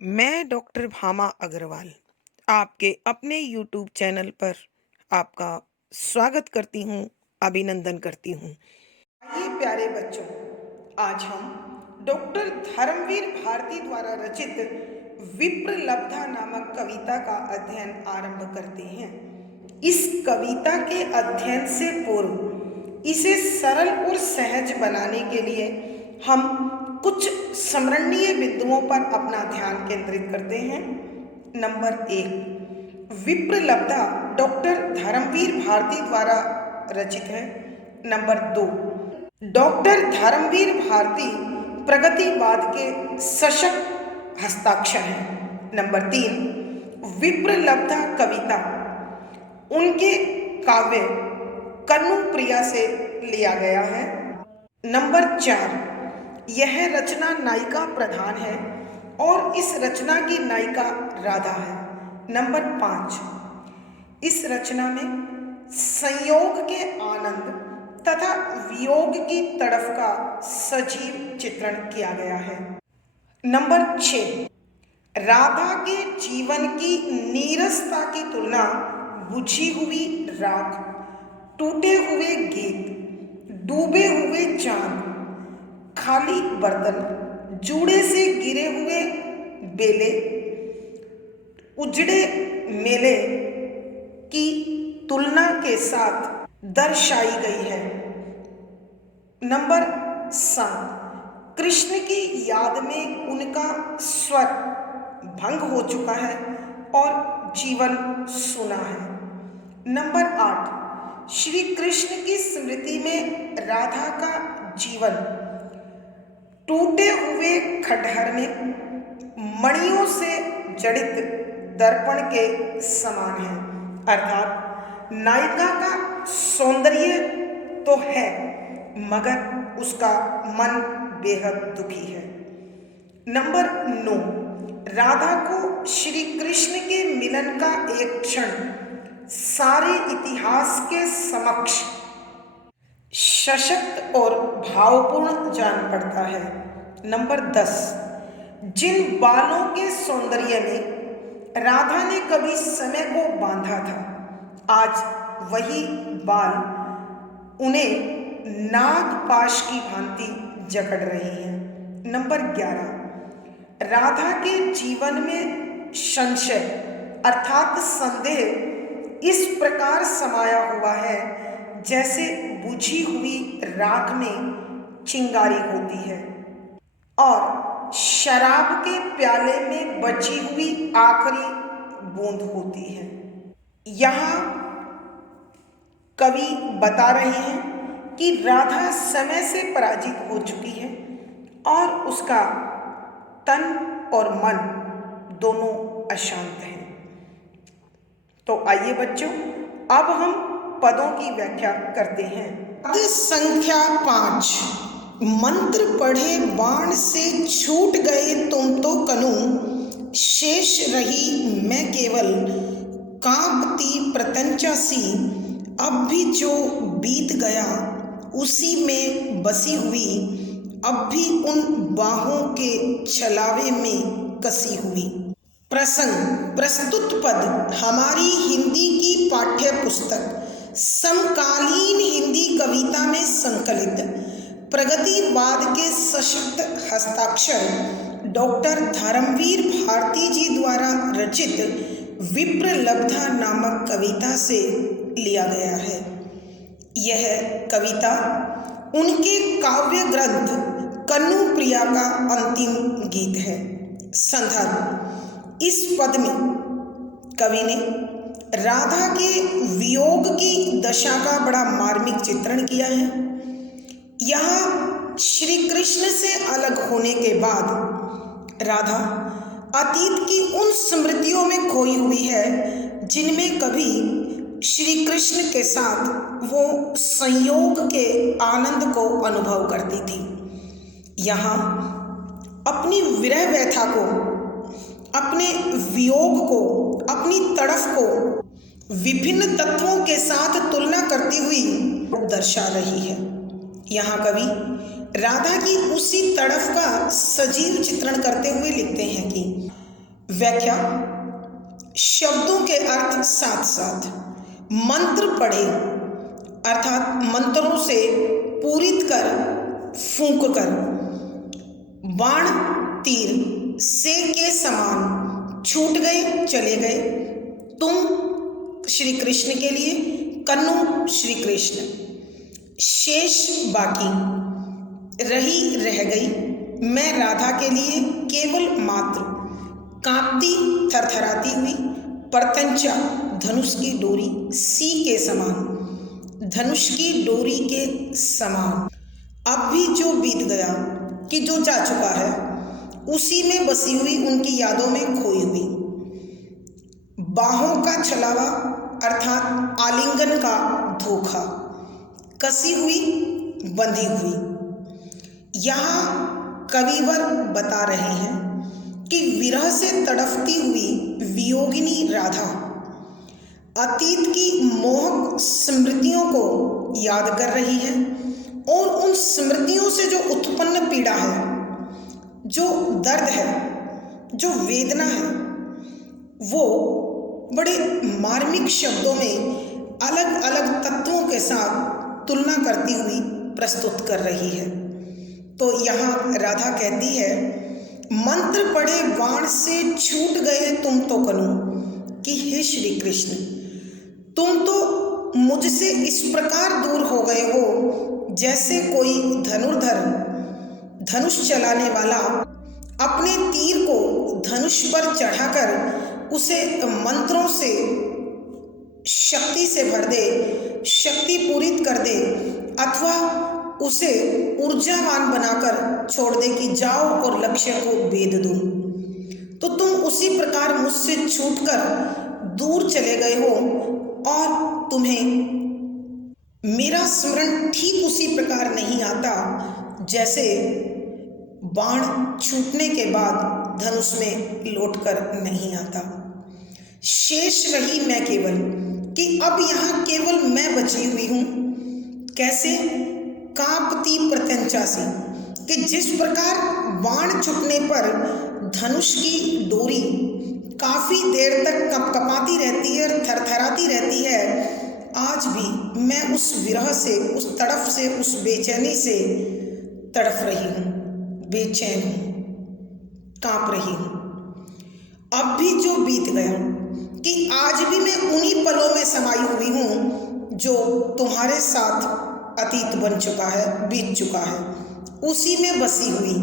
मैं डॉक्टर भामा अग्रवाल आपके अपने यूट्यूब चैनल पर आपका स्वागत करती हूँ, अभिनंदन करती हूँ। आइए प्यारे बच्चों, आज हम डॉक्टर धर्मवीर भारती द्वारा रचित विप्रलब्धा नामक कविता का अध्ययन आरंभ करते हैं। इस कविता के अध्ययन से पूर्व इसे सरल और सहज बनाने के लिए हम कुछ स्मरणीय बिंदुओं पर अपना ध्यान केंद्रित करते हैं। नंबर 1, विप्रलब्धा डॉक्टर धर्मवीर भारती द्वारा रचित है। नंबर 2, डॉक्टर धर्मवीर भारती प्रगतिवाद के सशक्त हस्ताक्षर हैं। नंबर 3, विप्रलब्धा कविता उनके काव्य कन्नुप्रिया से लिया गया है। नंबर 4, यह रचना नायिका प्रधान है और इस रचना की नायिका राधा है। नंबर 5, इस रचना में संयोग के आनंद तथा वियोग की तड़फ का सजीव चित्रण किया गया है। नंबर 6, राधा के जीवन की नीरसता की तुलना बुझी हुई राख, टूटे हुए गीत, डूबे हुए चांद, खाली बर्तन, जूड़े से गिरे हुए बेले, उजड़े मेले की तुलना के साथ दर्शाई गई है। नंबर 7, कृष्ण की याद में उनका स्वर भंग हो चुका है और जीवन सूना है। नंबर 8, श्री कृष्ण की स्मृति में राधा का जीवन टूटे हुए खंडहर में मणियों से जड़ित दर्पण के समान है, अर्थात नायिका का सौंदर्य तो है मगर उसका मन बेहद दुखी है। नंबर 9, राधा को श्री कृष्ण के मिलन का एक क्षण सारे इतिहास के समक्ष सशक्त और भावपूर्ण जान पड़ता है। नंबर 10, जिन बालों के सौंदर्य में राधा ने कभी समय को बांधा था, आज वही बाल उन्हें नागपाश की भांति जकड़ रहे हैं। नंबर 11, राधा के जीवन में संशय अर्थात संदेह इस प्रकार समाया हुआ है जैसे बुझी हुई राख में चिंगारी होती है और शराब के प्याले में बची हुई आखिरी बूंद होती है। यहाँ कवि बता रहे हैं कि राधा समय से पराजित हो चुकी है और उसका तन और मन दोनों अशांत हैं। तो आइए बच्चों, अब हम पदों की व्याख्या करते हैं। पद संख्या 5, मंत्र पढ़े बाण से छूट गए तुम तो कनु, शेष रही मैं केवल कांपती प्रत्यंचा सी, अब भी जो बीत गया उसी में बसी हुई, अब भी उन बाहों के छलावे में कसी हुई। प्रसंग प्रस्तुत पद हमारी हिंदी की पाठ्य पुस्तक समकालीन हिंदी कविता में संकलित प्रगतिवाद के सशक्त हस्ताक्षर डॉक्टर धर्मवीर भारती जी द्वारा रचित विप्रलब्धा नामक कविता से लिया गया है। यह कविता उनके काव्य ग्रंथ कन्नुप्रिया का अंतिम गीत है। संदर्भ, इस पद में कवि ने राधा के वियोग की दशा का बड़ा मार्मिक चित्रण किया है। यहाँ श्री कृष्ण से अलग होने के बाद राधा अतीत की उन स्मृतियों में खोई हुई है जिनमें कभी श्री कृष्ण के साथ वो संयोग के आनंद को अनुभव करती थी। यहाँ अपनी विरह व्यथा को, अपने वियोग को, अपनी तड़फ को विभिन्न तत्वों के साथ तुलना करती हुई दर्शा रही है। यहाँ कवि राधा की उसी तड़फ का सजीव चित्रण करते हुए लिखते हैं कि व्याख्या: शब्दों के अर्थ साथ साथ मंत्र पढ़े अर्थात मंत्रों से पूरित कर, फूंक कर, बाण तीर से के समान छूट गए, चले गए। तुम श्री कृष्ण के लिए, कन्नु श्री कृष्ण, शेष बाकी, रही रह गई, मैं राधा के लिए केवल मात्र, कांपती थरथराती हुई, प्रत्यंचा धनुष की डोरी, सी के समान, धनुष की डोरी के समान। अब भी जो बीत गया कि जो जा चुका है, उसी में बसी हुई, उनकी यादों में खोई हुई, बाहों का छलावा अर्थात आलिंगन का धोखा, कसी हुई, बंधी हुई। यहाँ कविवर बता रहे हैं कि विरह से तड़फती हुई वियोगिनी राधा अतीत की मोहक स्मृतियों को याद कर रही है और उन स्मृतियों से जो उत्पन्न पीड़ा है, जो दर्द है, जो वेदना है, वो बड़े मार्मिक शब्दों में अलग अलग तत्वों के साथ तुलना करती हुई प्रस्तुत कर रही है। तो यहाँ राधा कहती है, मंत्र पढ़े बाण से छूट गए तुम तो कनु, कि हे श्री कृष्ण, तुम तो मुझसे इस प्रकार दूर हो गए हो जैसे कोई धनुर्धर, धनुष चलाने वाला अपने तीर को धनुष पर चढ़ाकर उसे मंत्रों से शक्ति से भर दे, शक्ति पूरित कर दे, अथवा उसे ऊर्जावान बनाकर छोड़ दे कि जाओ और लक्ष्य को भेद दो। तो तुम उसी प्रकार मुझसे छूटकर दूर चले गए हो और तुम्हें मेरा स्मरण ठीक उसी प्रकार नहीं आता जैसे बाण छूटने के बाद धनुष में लौटकर नहीं आता। शेष रही मैं केवल, कि अब यहाँ केवल मैं बची हुई हूँ। कैसे? कांपती प्रत्यंचा से, कि जिस प्रकार बाण छूटने पर धनुष की डोरी काफी देर तक कपकपाती रहती है, थरथराती रहती है, आज भी मैं उस विरह से, उस तड़फ से, उस बेचैनी से तड़फ रही हूँ, बेचैन हूँ, कांप रही हूँ। अब भी जो बीत गया कि आज भी मैं उन्हीं पलों में समाई हुई हूँ जो तुम्हारे साथ अतीत बन चुका है, बीत चुका है, उसी में बसी हुई,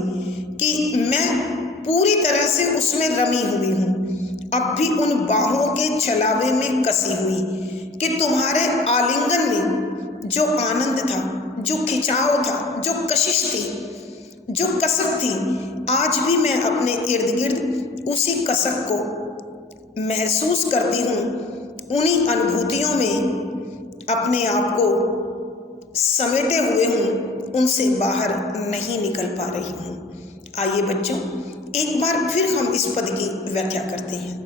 कि मैं पूरी तरह से उसमें रमी हुई हूँ। अब भी उन बाहों के छलावे में कसी हुई, कि तुम्हारे आलिंगन में जो आनंद था, जो खिंचाव था, जो कशिश थी, जो कसक थी, आज भी मैं अपने इर्द गिर्द उसी कसक को महसूस करती हूँ। उन्हीं अनुभूतियों में अपने आप को समेटे हुए हूँ, उनसे बाहर नहीं निकल पा रही हूँ। आइए बच्चों, एक बार फिर हम इस पद की व्याख्या करते हैं।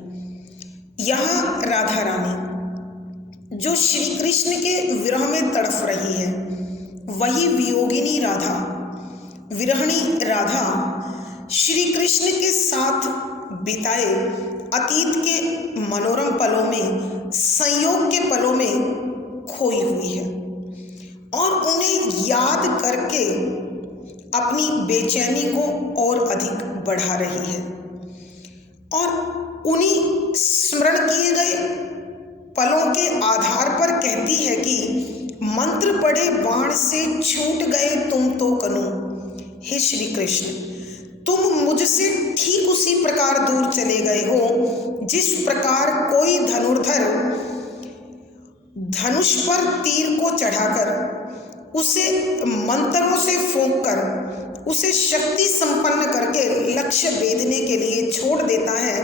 यहाँ राधा रानी जो श्री कृष्ण के विरह में तड़फ रही है, वही वियोगिनी राधा, विरहणी राधा श्री कृष्ण के साथ बिताए अतीत के मनोरम पलों में, संयोग के पलों में खोई हुई है और उन्हें याद करके अपनी बेचैनी को और अधिक बढ़ा रही है और उन्हीं स्मरण किए गए पलों के आधार पर कहती है कि मंत्र पढ़े बाण से छूट गए तुम तो कनु, हे श्री कृष्ण, तुम मुझसे ठीक उसी प्रकार दूर चले गए हो जिस प्रकार कोई धनुर्धर धनुष पर तीर को चढ़ाकर उसे मंत्रों से फूंक कर उसे शक्ति संपन्न करके लक्ष्य भेदने के लिए छोड़ देता है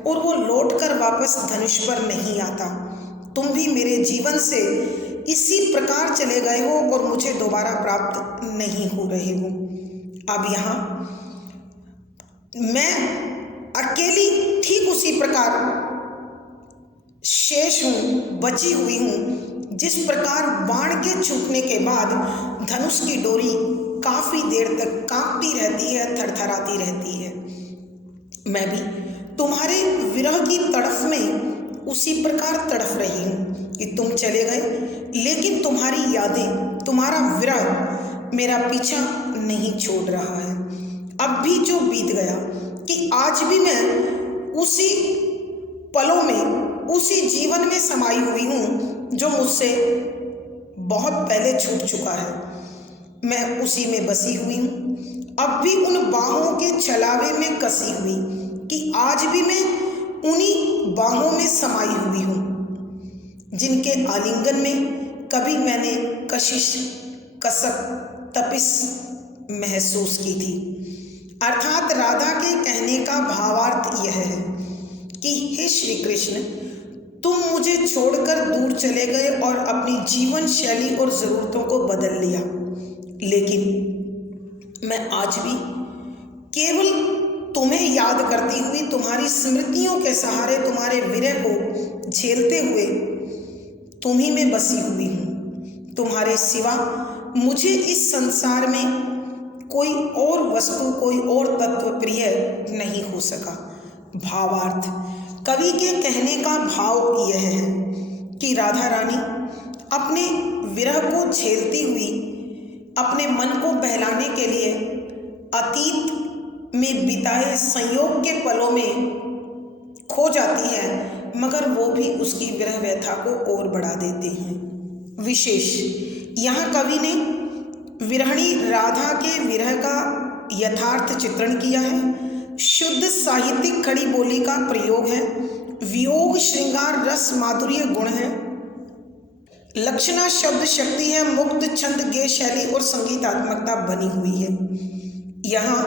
और वो लौटकर वापस धनुष पर नहीं आता। तुम भी मेरे जीवन से इसी प्रकार चले गए हो और मुझे दोबारा प्राप्त नहीं हो रहे हो। अब यहाँ मैं अकेली ठीक उसी प्रकार शेष हूँ, बची हुई हूँ, जिस प्रकार बाण के छूटने के बाद धनुष की डोरी काफी देर तक कांपती रहती है, थरथराती रहती है। मैं भी तुम्हारे विरह की तड़फ में उसी प्रकार तड़फ रही हूँ कि तुम चले गए, लेकिन तुम्हारी यादें, तुम्हारा विरह मेरा पीछा नहीं छोड़ रहा है। अब भी जो बीत गया कि आज भी मैं उसी पलों में, उसी जीवन में समाई हुई हूँ जो मुझसे बहुत पहले छूट चुका है। मैं उसी में बसी हुई हूँ, अब भी उन बाहों के छलावे में कसी हुई कि आज भी मैं उन्हीं बाहों में समाई हुई हूँ जिनके आलिंगन में कभी मैंने कशिश, कसक, तपिश महसूस की थी। अर्थात राधा के कहने का भावार्थ यह है कि हे श्री कृष्ण, तुम मुझे छोड़कर दूर चले गए और अपनी जीवन शैली और ज़रूरतों को बदल लिया, लेकिन मैं आज भी केवल तुम्हें याद करती हुई, तुम्हारी स्मृतियों के सहारे, तुम्हारे विरह को झेलते हुए तुम्ही में बसी हुई हूँ। तुम्हारे सिवा मुझे इस संसार में कोई और वस्तु, कोई और तत्व प्रिय नहीं हो सका। भावार्थ, कवि के कहने का भाव यह है कि राधा रानी अपने विरह को झेलती हुई अपने मन को बहलाने के लिए अतीत में बिताए संयोग के पलों में खो जाती है, मगर वो भी उसकी विरह व्यथा को और बढ़ा देते हैं। विशेष यहाँ कवि ने विरहणी राधा के विरह का यथार्थ चित्रण किया है। शुद्ध साहित्यिक खड़ी बोली का प्रयोग है। वियोग श्रृंगार रस माधुर्य गुण है। लक्षणा शब्द शक्ति है। मुग्ध छंद गेय शैली और संगीतात्मकता बनी हुई है। यहाँ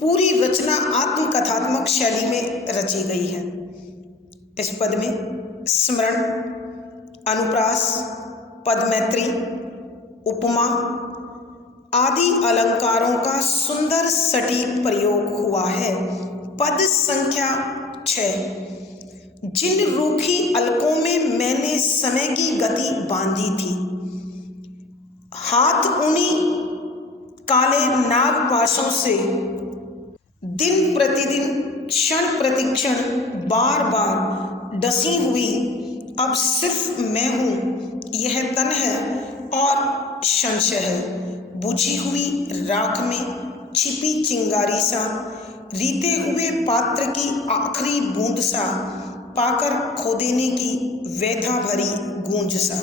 पूरी रचना आत्मकथात्मक शैली में रची गई है। इस पद में स्मरण, अनुप्रास, पदमैत्री, उपमा आदि अलंकारों का सुंदर सटीक प्रयोग हुआ है। पद संख्या 6। जिन रूखी अलकों में मैंने समय की गति बांधी थी, हाथ उन्हीं काले नागपाशों से दिन प्रतिदिन, क्षण प्रतिक्षण बार बार डसी हुई, अब सिर्फ मैं हूँ, यह तन है और संशय है। बुझी हुई राख में छिपी चिंगारी सा, रीते हुए पात्र की आखिरी बूंद सा, पाकर खो देने की व्यथा भरी गूंज सा।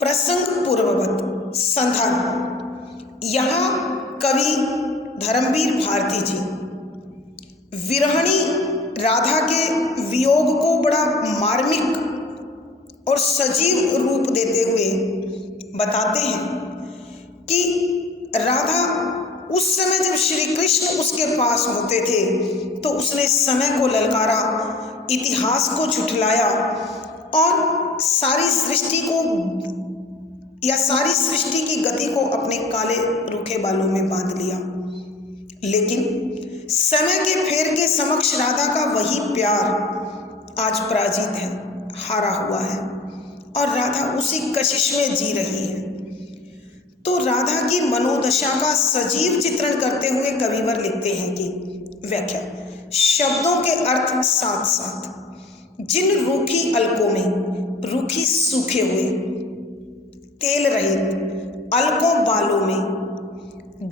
प्रसंग पूर्ववत संधान। यहाँ कवि धर्मवीर भारती जी विरहणी राधा के वियोग को बड़ा मार्मिक और सजीव रूप देते हुए बताते हैं कि राधा उस समय जब श्री कृष्ण उसके पास होते थे तो उसने समय को ललकारा, इतिहास को झुठलाया और सारी सृष्टि को या सारी सृष्टि की गति को अपने काले रूखे बालों में बांध लिया। लेकिन समय के फेर के समक्ष राधा का वही प्यार आज पराजित है, हारा हुआ है और राधा उसी कशिश में जी रही है। तो राधा की मनोदशा का सजीव चित्रण करते हुए कविवर लिखते हैं कि व्याख्या, शब्दों के अर्थ साथ साथ जिन रूखी अलकों में, रूखी सूखे हुए तेल रहित अलकों बालों में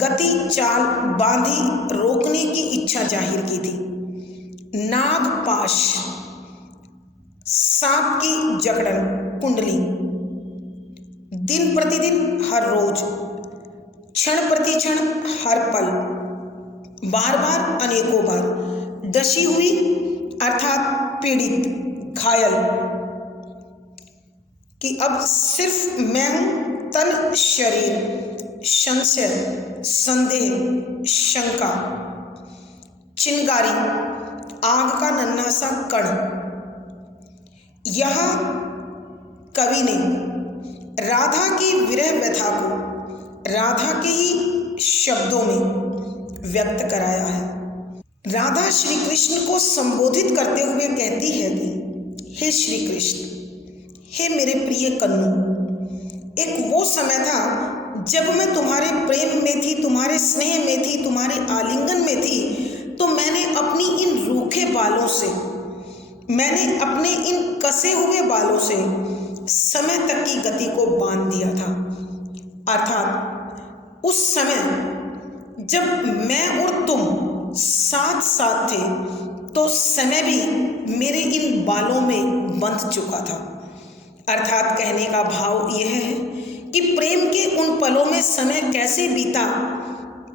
गति चाल बांधी रोकने की इच्छा जाहिर की थी। नागपाश, सांप की जकड़न कुंडली, दिन प्रतिदिन, हर रोज, क्षण प्रतिक्षण, हर पल, बार बार, अनेकों बार डसी हुई अर्थात पीड़ित, घायल कि अब सिर्फ मैं हूं, तन शरीर, संशय, संदेह, शंका, चिंगारी, आग का नन्हा सा कण। यहाँ कवि ने राधा की विरह व्यथा को राधा के ही शब्दों में व्यक्त कराया है। राधा श्री कृष्ण को संबोधित करते हुए कहती है कि हे श्री कृष्ण, हे मेरे प्रिय कन्नू, एक वो समय था जब मैं तुम्हारे प्रेम में थी, तुम्हारे स्नेह में थी, तुम्हारे आलिंगन में थी, तो मैंने अपनी इन रूखे बालों से, मैंने अपने इन कसे हुए बालों से समय तक की गति को बांध दिया था। अर्थात उस समय जब मैं और तुम साथ साथ थे तो समय भी मेरे इन बालों में बंध चुका था। अर्थात कहने का भाव यह है कि प्रेम के उन पलों में समय कैसे बीता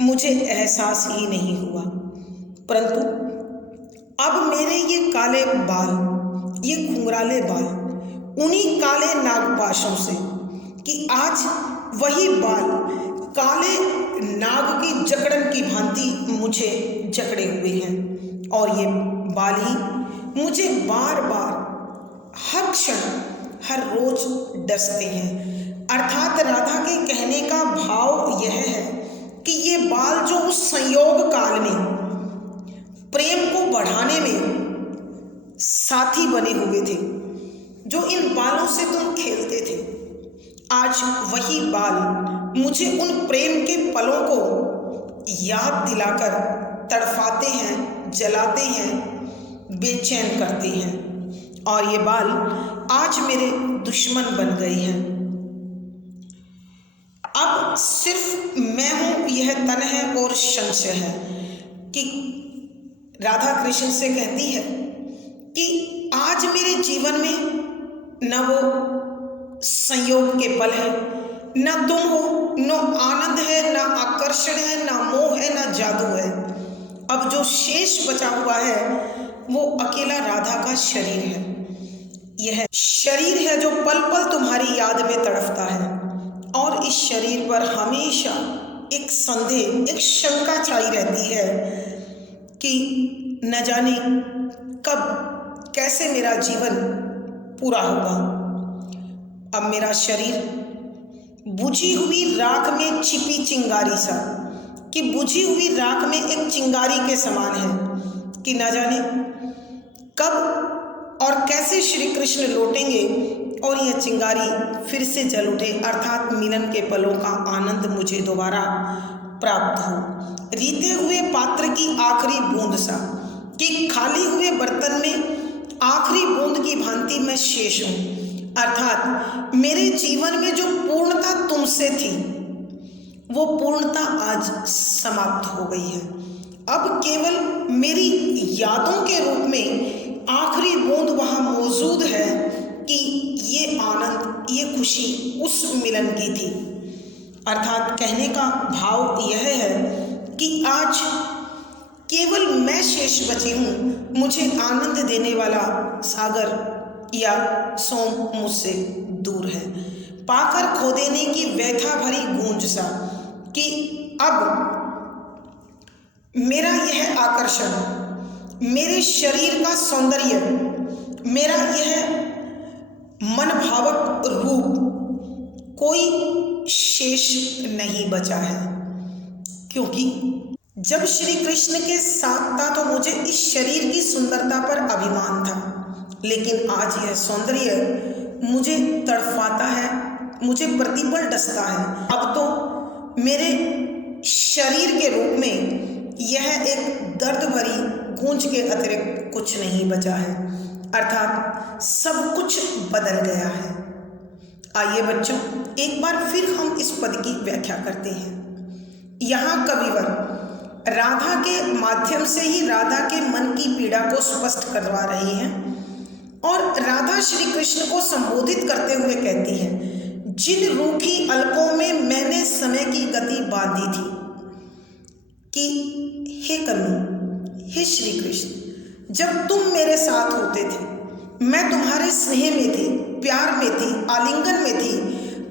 मुझे एहसास ही नहीं हुआ, परंतु अब मेरे ये काले बाल, ये घुंघराले बाल, उन्हीं काले नागपाशों से कि आज वही बाल काले नाग की जकड़न की भांति मुझे जकड़े हुए हैं और ये बाल ही मुझे बार बार हर क्षण हर रोज डसते हैं। अर्थात राधा के कहने का भाव यह है कि ये बाल जो उस संयोग काल में प्रेम को बढ़ाने में साथी बने हुए थे, जो इन बालों से तुम खेलते थे, आज वही बाल मुझे उन प्रेम के पलों को याद दिलाकर तड़फाते हैं, जलाते हैं, बेचैन करते हैं और ये बाल आज मेरे दुश्मन बन गए हैं। अब सिर्फ मैं हूँ, यह तन है और संशय है कि राधा कृष्ण से कहती है कि आज मेरे जीवन में न वो संयोग के पल है, न तुम हो, न आनंद है, न आकर्षण है, न मोह है, न जादू है। अब जो शेष बचा हुआ है वो अकेला राधा का शरीर है। यह शरीर है जो पल पल तुम्हारी याद में तड़फता है और इस शरीर पर हमेशा एक संदेह, एक शंका छाई रहती है कि न जाने कब कैसे मेरा जीवन पूरा होगा। अब मेरा शरीर बुझी हुई राख में छिपी चिंगारी सा, कि बुझी हुई राख में एक चिंगारी के समान है कि न जाने कब और कैसे श्री कृष्ण लौटेंगे और यह चिंगारी फिर से जल उठे, अर्थात मिलन के पलों का आनंद मुझे दोबारा प्राप्त हो। रीते हुए पात्र की आखिरी बूंद सा, कि खाली हुए बर्तन में आखिरी बूंद की भांति मैं शेष हूँ। अर्थात मेरे जीवन में जो पूर्णता तुमसे थी वो पूर्णता आज समाप्त हो गई है। अब केवल मेरी यादों के रूप में आखिरी बूंद वहाँ मौजूद है कि ये आनंद, ये खुशी उस मिलन की थी। अर्थात कहने का भाव यह है कि आज केवल मैं शेष बची हूँ, मुझे आनंद देने वाला सागर या सोम मुझसे दूर है। पाकर खो देने की व्यथा भरी गूंज सा, कि अब मेरा यह आकर्षण, मेरे शरीर का सौंदर्य, मेरा यह मन भावक रूप कोई शेष नहीं बचा है। क्योंकि जब श्री कृष्ण के साथ था तो मुझे इस शरीर की सुंदरता पर अभिमान था, लेकिन आज यह सौंदर्य मुझे तड़फाता है, मुझे प्रतिपल डसता है। अब तो मेरे शरीर के रूप में यह एक दर्द भरी गूंज के अतिरिक्त कुछ नहीं बचा है। अर्थात सब कुछ बदल गया है। आइए बच्चों, एक बार फिर हम इस पद की व्याख्या करते हैं। यहाँ कविवर राधा के माध्यम से ही राधा के मन की पीड़ा को स्पष्ट करवा रहे हैं और राधा श्री कृष्ण को संबोधित करते हुए कहती है, जिन रूखी अलकों में मैंने समय की गति बांधी थी, कि हे कन्हू, हे श्री कृष्ण, जब तुम मेरे साथ होते थे, मैं तुम्हारे स्नेह में थी, प्यार में थी, आलिंगन में थी,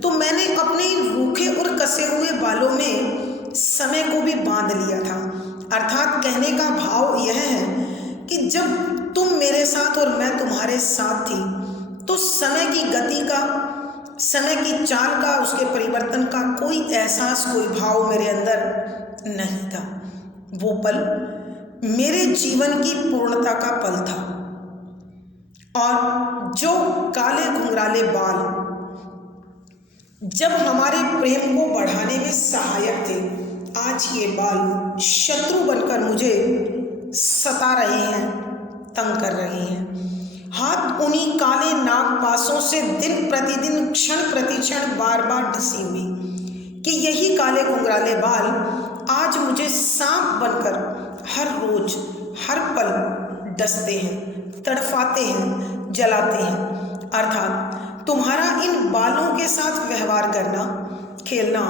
तो मैंने अपने इन रूखे और कसे हुए बालों में समय को भी बांध लिया था। अर्थात कहने का भाव यह है कि जब तुम मेरे साथ और मैं तुम्हारे साथ थी तो समय की गति का, समय की चाल का, उसके परिवर्तन का कोई एहसास, कोई भाव मेरे अंदर नहीं था। वो पल मेरे जीवन की पूर्णता का पल था और जो काले घुंघराले बाल जब हमारे प्रेम को बढ़ाने में सहायक थे, आज ये बाल शत्रु बनकर मुझे सता रहे हैं, तंग कर रहे हैं। हाथ उन्हीं काले नागपाशों से दिन प्रतिदिन क्षण प्रतिक्षण बार बार डसी हुई कि यही काले घुंघराले बाल आज मुझे सांप बनकर हर रोज हर पल डसते हैं, तड़फाते हैं, जलाते हैं। अर्थात तुम्हारा इन बालों के साथ व्यवहार करना, खेलना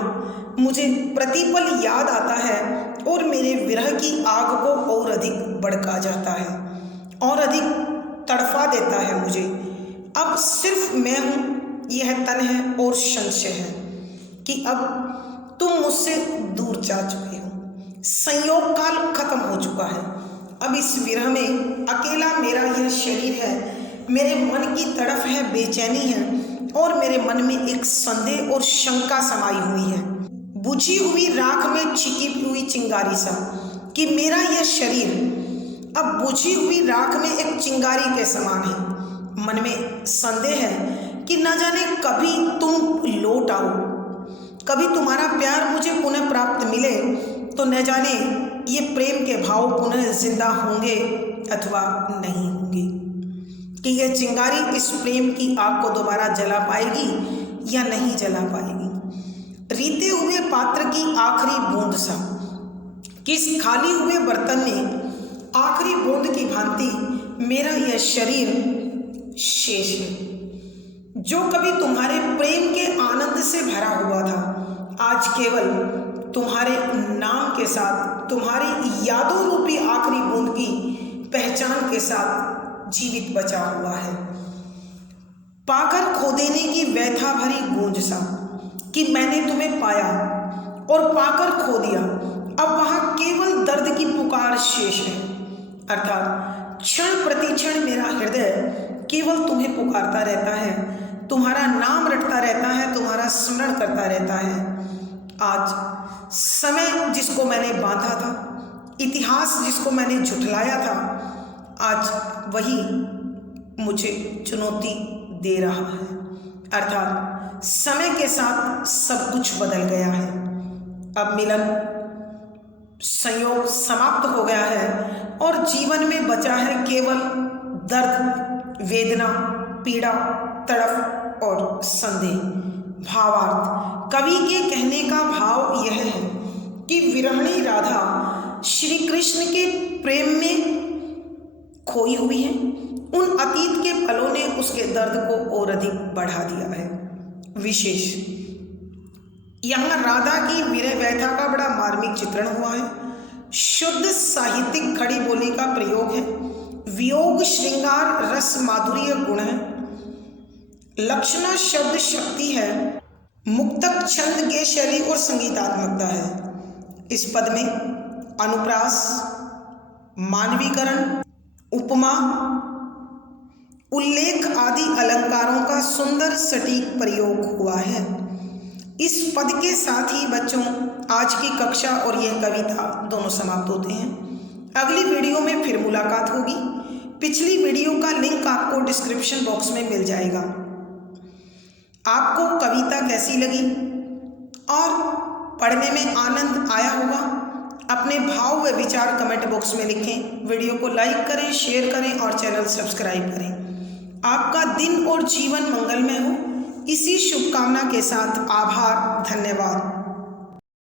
मुझे प्रतिपल याद आता है और मेरे विरह की आग को और अधिक भड़का जाता है और अधिक तड़फा देता है मुझे। अब सिर्फ मैं हूँ, यह तन है और संशय है कि अब तुम मुझसे दूर जा चुके हो। संयोग काल खत्म हो चुका है। अब इस विरह में अकेला मेरा यह शरीर है, मेरे मन की तड़फ है, बेचैनी है और मेरे मन में एक संदेह और शंका समाई हुई है, बुझी हुई राख में छिपी हुई चिंगारी सा कि मेरा यह शरीर अब बुझी हुई राख में एक चिंगारी के समान है। मन में संदेह है कि न जाने कभी तुम लौट आओ, कभी तुम्हारा प्यार मुझे पुनः प्राप्त मिले तो न जाने ये प्रेम के भाव पुनः जिंदा होंगे अथवा नहीं होंगे, कि यह चिंगारी इस प्रेम की आग को दोबारा जला पाएगी या नहीं जला पाएगी। रीते हुए पात्र की आखिरी बूंद सा, किस खाली हुए बर्तन में आखिरी बूंद की भांति मेरा यह शरीर शेष है, जो कभी तुम्हारे प्रेम के आनंद से भरा हुआ था, आज केवल तुम्हारे नाम के साथ, तुम्हारी यादों रूपी आखिरी बूंद की पहचान के साथ जीवित बचा हुआ है। पाकर खो देने की व्यथा भरी गूंज सा कि मैंने तुम्हें पाया और पाकर खो दिया, अब वहां केवल दर्द की पुकार शेष है। अर्थात क्षण प्रतिक्षण मेरा हृदय केवल तुम्हें पुकारता रहता है, तुम्हारा नाम रटता रहता है, तुम्हारा स्मरण करता रहता है। आज समय जिसको मैंने बांधा था, इतिहास जिसको मैंने झुठलाया था, आज वही मुझे चुनौती दे रहा है। अर्थात समय के साथ सब कुछ बदल गया है। अब मिलन संयोग समाप्त हो गया है और जीवन में बचा है केवल दर्द, वेदना, पीड़ा, तड़फ और संदेह। भावार्थ कवि के कहने का भाव यह है कि विरहणी राधा श्री कृष्ण के प्रेम में खोई हुई है। उन अतीत के पलों ने उसके दर्द को और अधिक बढ़ा दिया है। विशेष यहाँ राधा की विरह व्यथा का बड़ा मार्मिक चित्रण हुआ है। शुद्ध साहित्यिक खड़ी बोली का प्रयोग है। वियोग श्रृंगार रस माधुर्य गुण है। लक्षणा शब्द शक्ति है। मुक्तक छंद गे शैली और संगीतात्मकता है। इस पद में अनुप्रास, मानवीकरण, उपमा, उल्लेख आदि अलंकारों का सुंदर सटीक प्रयोग हुआ है। इस पद के साथ ही बच्चों आज की कक्षा और यह कविता दोनों समाप्त होते हैं। अगली वीडियो में फिर मुलाकात होगी। पिछली वीडियो का लिंक आपको डिस्क्रिप्शन बॉक्स में मिल जाएगा। आपको कविता कैसी लगी और पढ़ने में आनंद आया होगा? अपने भाव व विचार कमेंट बॉक्स में लिखें। वीडियो को लाइक करें, शेयर करें और चैनल सब्सक्राइब करें। आपका दिन और जीवन मंगलमय हो, इसी शुभकामना के साथ आभार, धन्यवाद।